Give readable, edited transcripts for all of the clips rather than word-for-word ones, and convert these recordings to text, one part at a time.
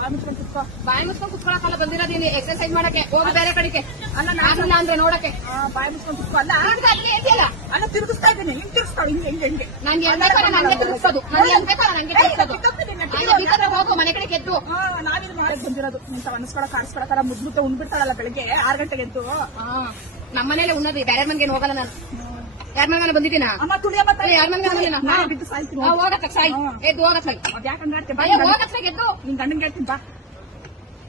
ಬಾಯಿ ಮುಚ್ಕೊಂಡು ಕುತ್ಕೊಳಕಲ್ಲ ಬಂದಿರೋದೀನಿ ಎಕ್ಸರ್ಸೈಸ್ ಮಾಡಕ್ಕೆ ಹೋಗಿ ಬೇರೆ ಕಡೆಗೆ ಅಲ್ಲ ನಾನಲ್ಲ ಅಂದ್ರೆ ನೋಡಕ್ಕೆ ಬಾಯಿ ಮುಚ್ಕೊಂಡು ಕುತ್ಕೊ ಅಲ್ಲ ಅಲ್ಲಿ ಏನಿಲ್ಲ ಅಲ್ಲ ತಿರುಗಿಸ್ತಾ ಇದ್ದೀನಿ ಹಿಂಗ್ ತಿರುಗಿಸ್ತಾಳೆ ಹಿಂಗೆ ನಂಗೆ ಎಲ್ಬೇಕಾದ್ರೆ ನಂಗೆ ತಿರುಗಿಸೋದು ನಂಗೆ ಎಲ್ಬೇಕಾದ್ರೆ ನಂಗೆ ತಿರುಗಿಸೋದು ಹೋಗು ಮನೆ ಕಡೆ ಗೆದ್ದು ನಾವಿದು ಮಾಡಕ್ ಬಂದಿರೋದು ಇಂತ ಅನ್ಸ್ಕೊಳಕ್ ಕಾಣಿಸ್ಕೊಳಕಲ್ಲ ಮುದ್ಬಿಟ್ಟು ಉಂಡ್ಬಿಡ್ತಾಳಲ್ಲ ಬೆಳಿಗ್ಗೆ 6 ಗಂಟೆಗೆ ಎದ್ದು ನಮ್ಮನೇಲೆ ಉಣ್ಣೋದು ಬೇರೆ ಮನ್ಗೆ ಹೋಗಲ್ಲ ನಾನು ಯಾರ ಮನೆ ಬಂದಿದ್ದೀನ ಅಮ್ಮ ತುಳಿಯ ಮತ್ತೆ ಯಾರ ಮನೆ ಬಿದ್ದು ಸಾಯ್ತೀನಿ ಹೋಗತ್ತ ಸಾಯಿ ಎದ್ದು ಹೋಗತ್ತ ಯಾಕಂದ್ರೆ ಹೋಗತ್ತ ಗೆದ್ದು ನಿನ್ ಗಂಡಂಗೆ ಹೇಳ್ತೀನಿ ಬಾ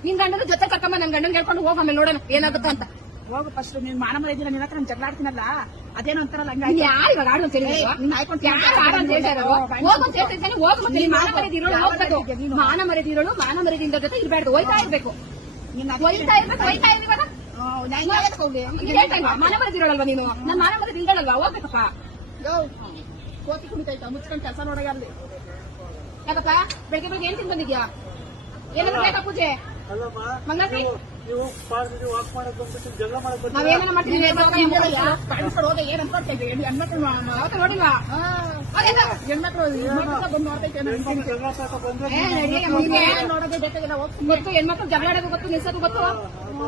ನಿನ್ ಗಂಡನ ಜೊತೆ ಕರ್ಕೊಂಬ ನನ್ ಗಂಡನ್ ಹೇಳ್ಕೊಂಡು ಹೋಗ ಆಮೇಲೆ ನೋಡೋಣ ಏನಾಗುತ್ತೋ ಅಂತ ಹೋಗು ಫಸ್ಟ್ ನೀನ್ ಮಾನ ಮರ ಇದ್ದೀನ ನಿನ್ನ ಹತ್ರ ನಾನು ಜಗಳ ಆಡ್ತೀನಲ್ಲ ಅದೇನೋ ಅಂತಾರಲ್ಲ ನೀನ್ ಯಾರು ಇವಾಗ ಆಡು ಅಂತ ಹೇಳಿ ನೀನ್ ಆಯ್ಕೊಂಡು ಯಾರು ಆಡು ಅಂತ ಹೇಳ್ತಾರೆ ಹೋಗು ಅಂತ ಹೇಳ್ತಿದ್ದಾನೆ ಹೋಗು ಮತ್ತೆ ನೀನ್ ಮಾನ ಮರ್ಯಾದಿರೋಳು ಹೋಗ್ಬೇಕು ಮಾನ ಮರ್ಯಾದಿರೋಳು ಮಾನ ಮರ್ಯಾದಿಂದ ಜೊತೆ ಇರ್ಬಾರ್ದು ಹೋಯ್ತಾ ಇರ್ಬೇಕು ಹೋಯ್ತಾ ಇರ್ಬೇಕು ಇವಾಗ ಮಾನ ಮರ್ಯಾದಿರೋಳಲ್ವಾ ನೀನು ನನ್ ಮಾನ ಮರ್ಯಾದಿಲ್ದಳಲ್ವಾ ಹೋಗ್ಬೇಕಪ್ಪ ಕೋತಿ ಕುಣಿತೈತ ಮುಚ್ಕೊಂಡ್ ಕೆಲಸ ನೋಡ ಅಲ್ಲಿ ಯಾಕಪ್ಪ ಬೆಳಗ್ಗೆ ಏನ್ ತಿಂದ್ ಬಂದಿದ್ಯಾ ಏನಾದ್ರು ಬೇಕಾ ಪೂಜೆ ಮಂಗಳಾರತಿ ನಾವೇನ ಮಾಡ್ತೀವಿ ಏನ್ ಅನ್ಕೊಳ್ತಾ ಇದ್ದೆ ಹೆಣ್ಮಕ್ಳು ನೋಡಿಲ್ವಾ ಹೆಣ್ಮಕ್ಳು ಬಂದು ನೋಡ್ತೈತೆ ನೋಡೋದೇ ಬೇಕಾಗಿಲ್ಲ ಗೊತ್ತು ಹೆಣ್ಮಕ್ಳು ಜಗಳ ಆಡೋದು ಗೊತ್ತು ನಿಲ್ಸೋದು ಗೊತ್ತು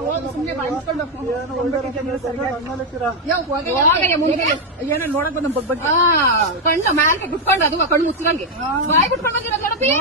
ಹೋಗಿ ಸುಮ್ನೆ ಬಾಯಿಸ್ಕೊಂಡು ಏನೋ ನೋಡಕ್ ಬಂದ ಬಗ್ಗೆ ಕಣ್ಣು ಮ್ಯಾಲ್ಗೆ ಬಿಟ್ಕೊಂಡು ಅದು ಕಣ್ಣು ಮುಚ್ಚಿದಂಗೆ ಬಾಯಿ ಬಿಟ್ಕೊಂಡು ಬಂದಿರೋದು ನೋಡಪ್ಪಿ